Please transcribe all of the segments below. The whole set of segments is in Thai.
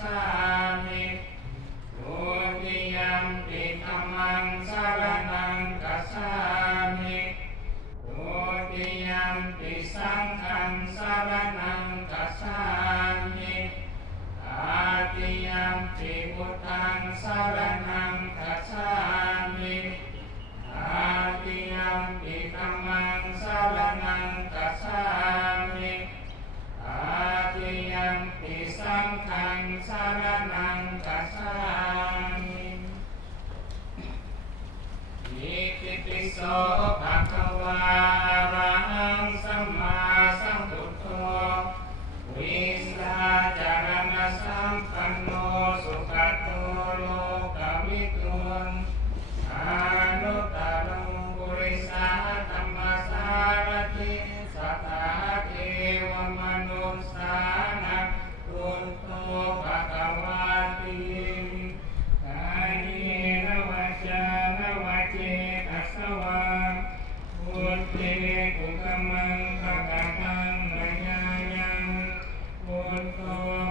สามิทุติยัมปิธัมมังสรณังคัจฉามิทุติยัมปิสังฆังสรณังคัจฉามิตติยัมปิพุทธังสรณังคัจฉามิตติยัมปิธัมมังสรณังคัจฉามิตติยัมปิสังฆังสรณังคัจฉามิอิติปิโสภะคะวะอะระหังสัมมาสัมพุทโธวิสสาจารณสัมปันโนสุขโตโลกวิทูอนุตตรังปุริสาธัมมสารถิสัทธาเทวมนุสสานังพุทโธภควาติกายเนวาจานวาเจตัสสวะพุทเทกุกมังภะคะตังมยายังพุทโธ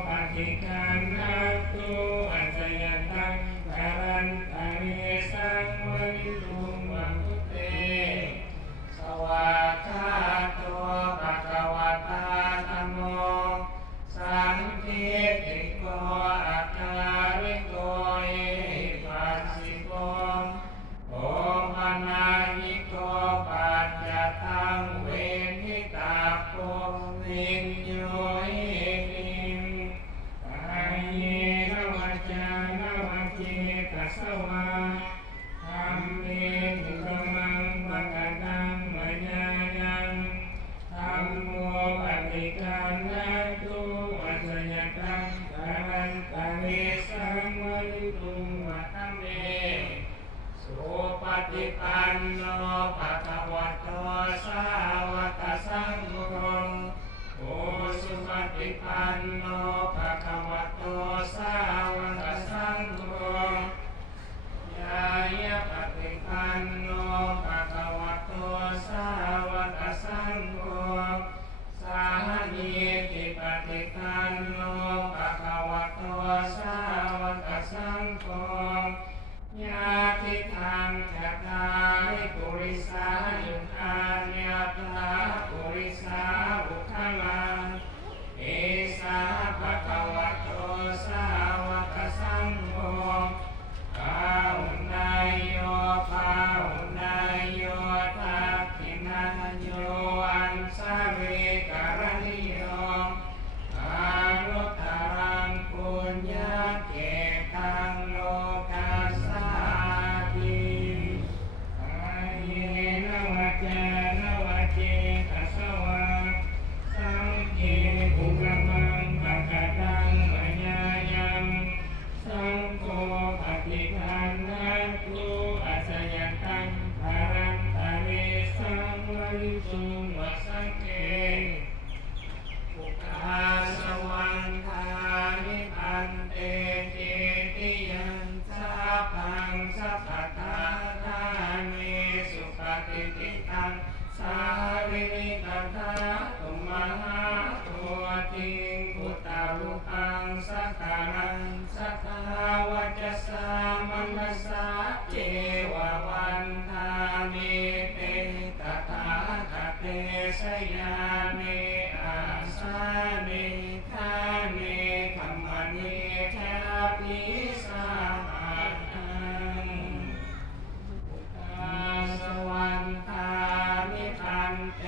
ปฏิคันหัตตุอัจฉริตังการันตะเรสังวริตุงวังคุเตสวากขาโตภะคะวะตาธัมโมสังฆิติโกอาการิโกเอปัสสิโกโอปนายิโกปัจจตังเวทิตาโกวิญโยเอติกายเนวาจานวาเจตัสสวะธัมเมตุกมังภะคะตังมยายังธัมโมปฏิคันหัตตุอัจฉริตังการันตะเรสังวริตุงวัฏเมสุปฏิปันโนภะคะวะโตสาวกสังโฆโอสุปฏิปันโนภะคะวะโตสาวกสังโฆยายะปฏิปันโนภะคะวะโตสาวกสังโฆสามีจิปฏิปันโนภะคะวะโตสาวกสังโฆญาติธรรมจัตตาริปุริสายุอาญาตาปุริสาอุคลังเอสาภะคะวะโตสาวกสังโฆภาหุนายโยภาหุนายโยทักขินาโยอันสาเวกรณิโยอานุตตรังปุญญาเกตังโลกัสสาติกายเนวาจานวาเจตัสสวะสังฆิภูกมังภะคะตังมยายังสังโฆปฏิคันหัตตุอัจฉริตังการันตะเรสังวริตุงวัสังเฆปุคคาสวันทานิพันเตเจติยันสาพังสัพพทาทานิสุปฏิทิตังสาวินิตถาตุมหาตัวติงพุทธารุปังสักการังสัทธาวัจจสามนัสสะเจวะวันทามิเตตถาคเตสยามิอาสานิทานิธัมมนิแทปิสาหังปุคคาสวันทานิพันเต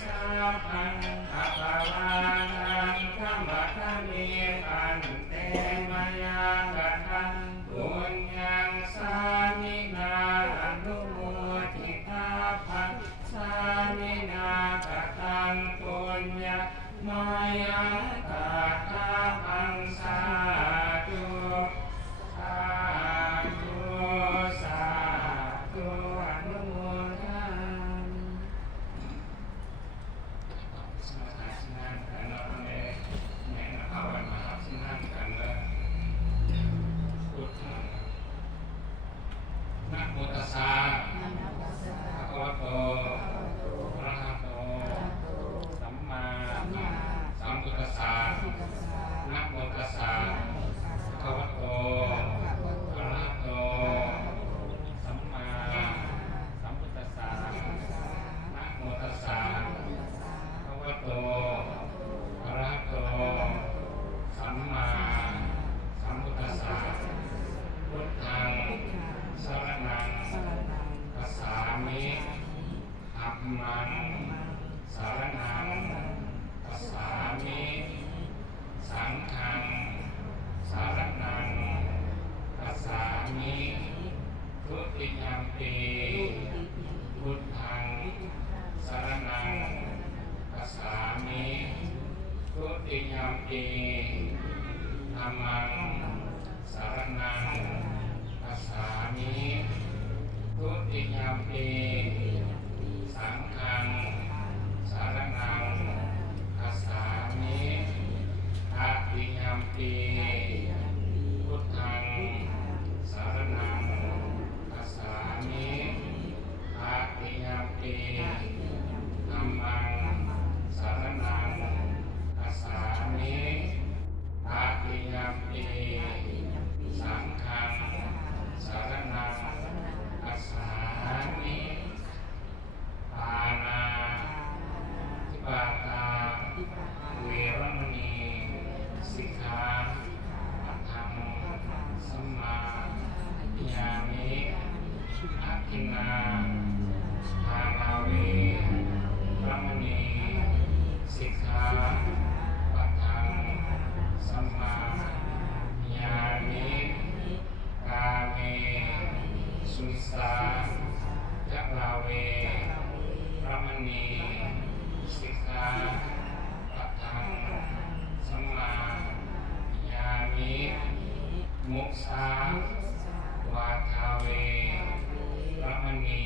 สาพังอัปปะวานังธัมมะทะเมปันเตมยังกตังปุญญังสามินาอนุโมทิตาภัสสามินากตังปุญญมายาตถาพังสาธุสาธุสาธุอนุโมทนาสมาธิสนานกันเราในภาวนาสนานกันเลยพุทธังนะโมตัสสะภะคะวะโตอะระหะโตสัมมาสัมพุทธัสสะ ติยัมปิธัมมังสรณังคัจฉามิทุติยัมปิสังฆังสรณังคัจฉามิตติยัมปิพุทธังสรณังคัจฉามิตติยัมปิธัมมังสรณังคัจฉามิตติยัมปิสังฆังสรณังคัจฉามิปานาติปาตาเวรมณีสิกขาปัฏฐังสัมมาทิฏฐามิอาทินนาทานาเวรมณีสิกขาปัฏฐังสัมมาทิฏฐามิกาเมสุมิสาจักราเวรมณีสิกขาปัฏฐังสัมมาทิฏฐามิมุสาวาทาเวรมณี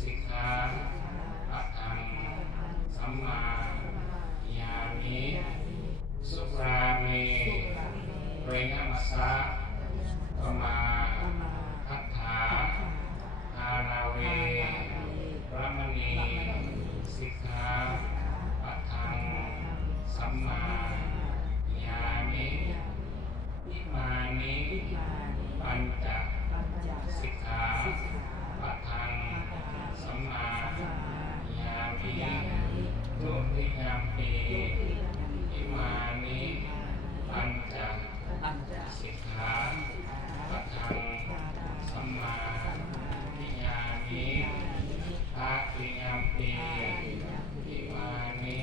สิกขาปัฏฐังสัมมาทิฏฐามิสุราเมเวงมัสสะปมาทัฏฐาทานาเวรมณีสิกขาปัฏฐังสัมมาทิฏฐามิอิมานิปัญจสิกขาปัฏฐังสัมมาทิฏฐามิทุติยัมปิอิมานิปัญจสิกขาปัฏฐังสัมมาทิฏฐามิตติยัมปิอิมานิ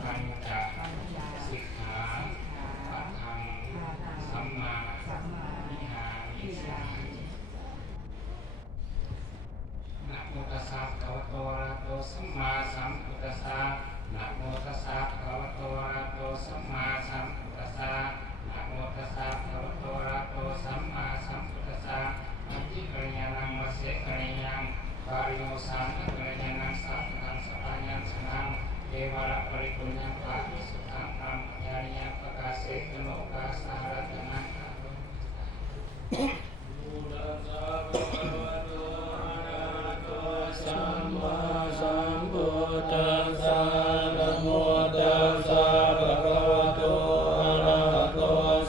ปัญจสิกขาปัฏฐังสัมมาทิฏฐามินะโมตัสสะภะคะวะโตอะระหะโตสัมมาสัมพุทธัสสะนะโมตัสสะภะคะวะโตอะระหะโตสัมมาสัมพุทธัสสะนะโมตัสสะภะคะวะโตอะระหะโตสัมมาสัมพุทธัสสะอธิกรณานังวเสกรณังปาริโมสังกรณานังสัพพังสัพพัญญังสนังเทวะปริปุญญังปะวิสุทธังธรรมญาณิยังประกาศเสกโนกาสารัตนังสัมมาสัมพุทธัสสะนะโมตัสสะภะคะวะโตอะระหะโต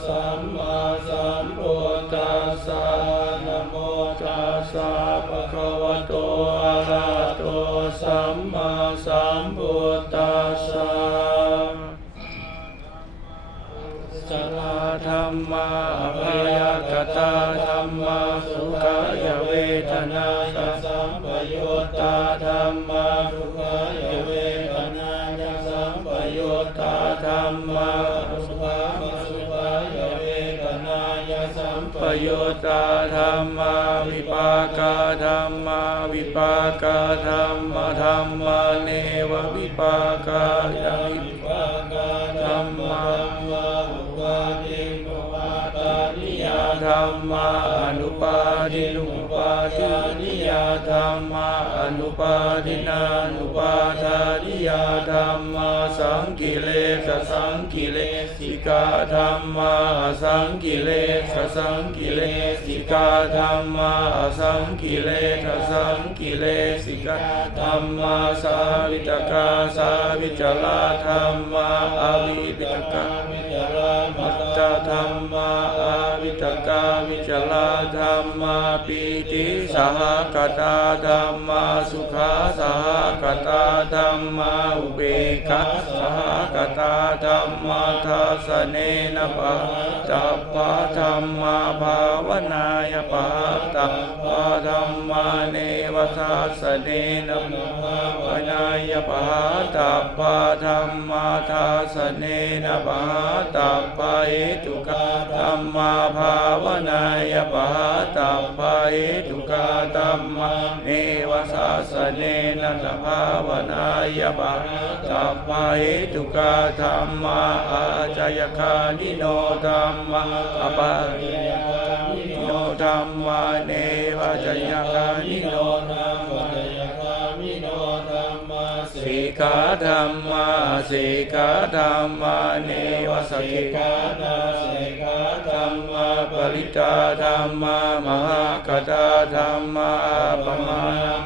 สัมมาสัมพุทธัสสะนะโมตัสสะภะคะวะโตอะระหะโตสัมมาสัมพุทธัสสะสลาธัมมาอภัยกตาธัมมาสุขายเวทนายสัมปยุตตาธัมมาสุขายเวทนายสัมปยุตตาธัมมาสุขายเวทนายสัมปยุตตาธัมมาวิปากาธัมมาวิปากาธัมมาธัมมาเนววิปากาวิปากาธัมมาธัมมาอนุปาทินุปาทานิยาธัมมาอนุปาทินานุปาทานิยาธัมมาสังกิเลสสังกิเลสิกาธัมมาสังกิเลสสังกิเลสิกาธัมมาสังกิเลสสังกิเลสิกาธัมมาสาวิตกาสาวิจลาธัมมาอวิวิตกามัตตธัมมาอวิตกาวิจลาธัมมาปีติสหกตาธัมมาสุขาสหกตาธัมมาอุเบกขาสหกตาธัมมาทัสสะเนนะปะตัปปะธัมมาภาวนายปะตัปปะธัมมาเนวทัสสะเนนะภาวนายปะตัปปะธัมมาทัสสะเนนะปะตัปปะเหตุกะธร ธัมมาภาวนายปะตัพพะเหตุกาธัมมาเนวสาสเนนะตภาวนายปะตัพพะเหตุกาธัมมาอาจายคานิโนธัมมาอปาโนธัมมาเนวจายคานิโนธัมมาสิกขาธัมมาสิกขาธัมมาเนวสกิกาสิกขาธัมมาปริตาธัมมามหากตาธัมมาปมา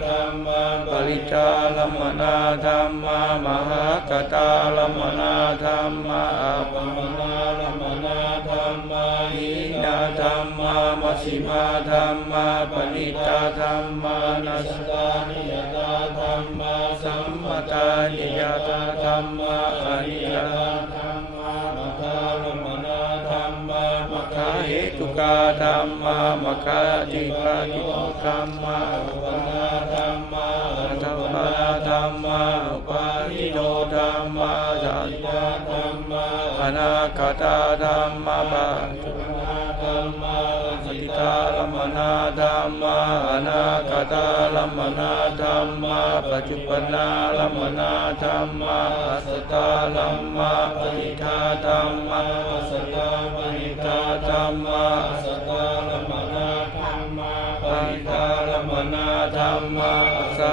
ธัมมาปริตาลัมมนาธัมมามหากตาลัมมนาธัมมาปมาลัมมนาธัมมาหินาธัมมามัชฌิมาธัมมาปณิตาธัมมานัสตานิยตาธัมมาสัมมตานิยตาธัมมาอนิยตาธัมมามัคคาลัมมนาธัมมามัคคาเหตุกาธัมมามัคคาติกาติธัมมาอุปนาธัมมาอัตถปนาธัมมาอุปาทิโนธัมมาสัจจธัมมาอนาคตาธัมมาปะจุปนาธัมมาอติตาลัมมนาธัมมาอนาคตาลัมมนาธัมมาปัจจุปนาลัมมนาธัมมาอัสสตาลัมมาปฏิทาธัมมาอัสสตาปฏิทาธัมมาอัสสตาลัมมนาธัมมาปฏิทาลัมมนาธัมมาอัสสตา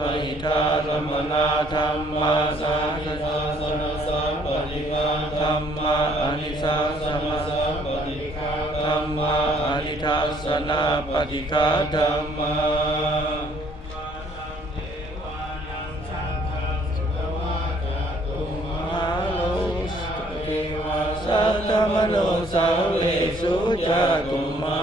ปฏิทาลัมมนาธัมมาสาธุสาสนะสัมปติกาธัมมาอนิสาสนะสัมปติกาธัมมาอนิทัสสนะปฏิกาธัมมาสัตตมโนสาเวสุจตุมา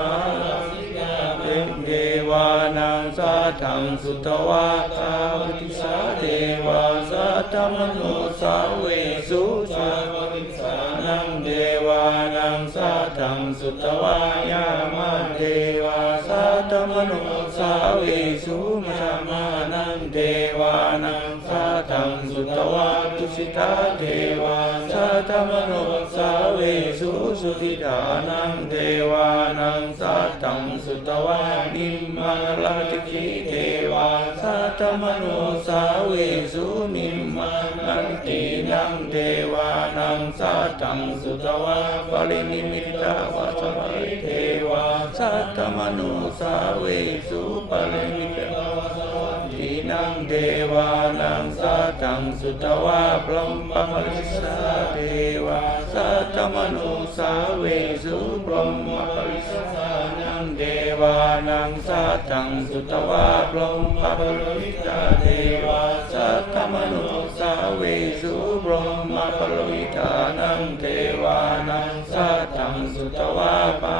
เทวานังสัทธังสุตวาตาวติสาเทวาสัตตมโนสาเวสุจตุสานังเทวานังสัทธังสุตวายามาเทวาสัตตมโนสาเวสุมามานังเทวานังสัทธังสุตวาตุสิตาเทวาสัตตมโนสาเวสุสุติตานังเทวานังสัตตังสุตวานิมมาลาติกิเทวาสัตตมโนสาเวสุนิมมาลันตินังเทวานังสัตตังสุตวาปรินิมิตาวาสวะเทวาสัตตมโนสาเวสุปรินิมิตาวาสวะทีนังเทวานังสัตตังสุตวาพรหมปริสาเทวาสัตตมโนสาเวสุพรหมปริสานังเทวานังสัตตังสุตวาพรหมปริสาเทวาสัตตมโนสาเวสุพรหมปริสานังเทวานังสัตตังสุตวาปา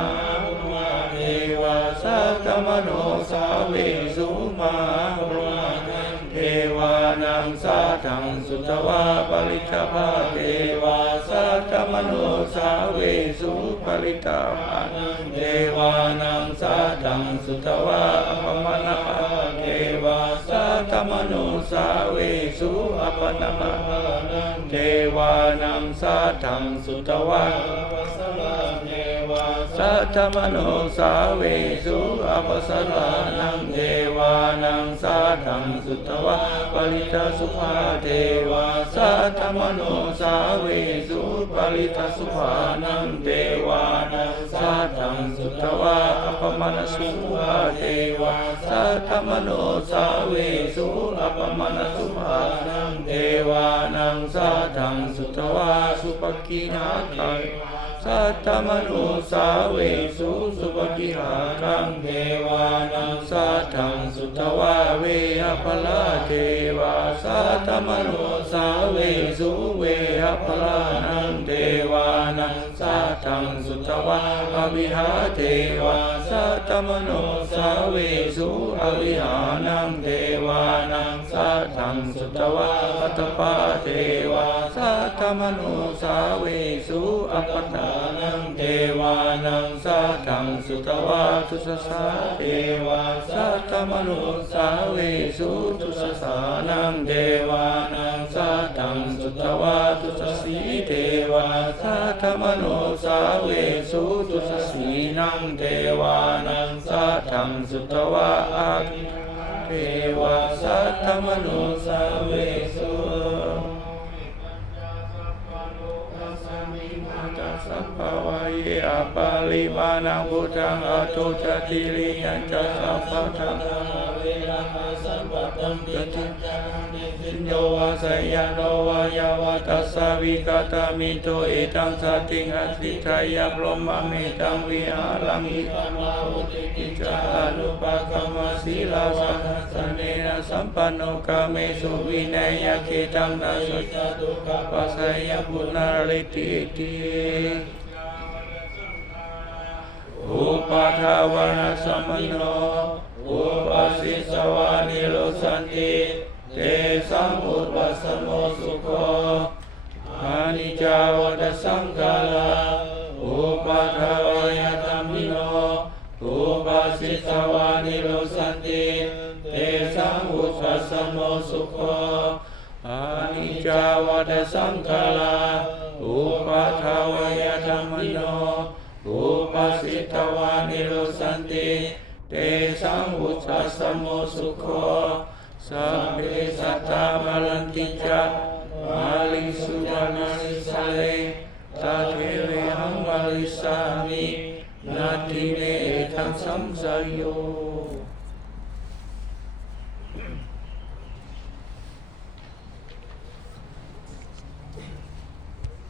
เทวาสัตตมโนสาเวสุมาพรหมเทวานังสัตตังสุตวาปริตภาเทวาสัตตมโนสาเวสุปริตภาเทวานังสัตตังสุตวาอัปมนะเทวาสัตตมโนสาเวสุอัปปนะเทวานังสัตตังสุตวาสัตตมโนสาเวสุอัปปสรานังเทวานังสัตตังสุตวาปริตสุภาเทวาสัตตมโนสาเวสุปริตสุภานังเทวานังสัตตังสุตวาอัปปมนะสุภาเทวาสัตตมโนสาเวสุอัปปมนะสุภานังเทวานังสัตตังสุตวาสุปกินาคังสัตตมโนสาเวสุสุปกิหาคังเทวานังสัตตังสุตวาเวหปลาเทวาสัตตมโนสาเวสุเวหปลานังเทวานังสัตตังสุตวาอวิหาเทวาสัตตมโนสาเวสุอวิหานังเทวานังสัตตังสุตวาอัตตปาเทวาสัตตมโนสาเวสุอัปปตานังเทวานังสัตตังสุตวาทุสสาเทวาสัตตมโนสาเวสุทุสสานังเทวานังสัตตังสุตวาทุสสีเทวาสัตตมโนสาเวสุท นังเทวานังสัทธังสุตวะอาเทวะสัทธมโนสาเวสุสัพพวายอาปาลิมานังพุทธังอัตโตจติริยัญจะสัพพะทังเวรังสัมปัตตังติจันจังสิโยวาสยานโนวายาวาตัสสะวิกตามิโตเอตังสัตติงอัตติทายาพรหมเมตังวิหารังอิตังลาหุติกิจานุปกรรมศีลาสังสเนนะสัมปันโนกาเมสุวินัยเขตังนาสุจตุกะปัสสยปุณาริติติอุปาทาวนาสัมมโนอุปัสสิสวานิโรสันติเตสังอุปัสสโมสุโขอานิจจาวัฏสังขาราอุปาทายาตัมมิโนอุปัสสิสวานิโรสันติเตสังอุปัสสโมสุโขอานิจจาวัฏสังขาราอุปาทายาตัมมิโนอุปัสสิตวานิโรสันติเตสังอุปัสสโมสุโขสัพเพสัตตามลันติจักมาลิสุวานาลิสาเลตาเทเวหังมาลิสามินาทิเนทังสัมสยโย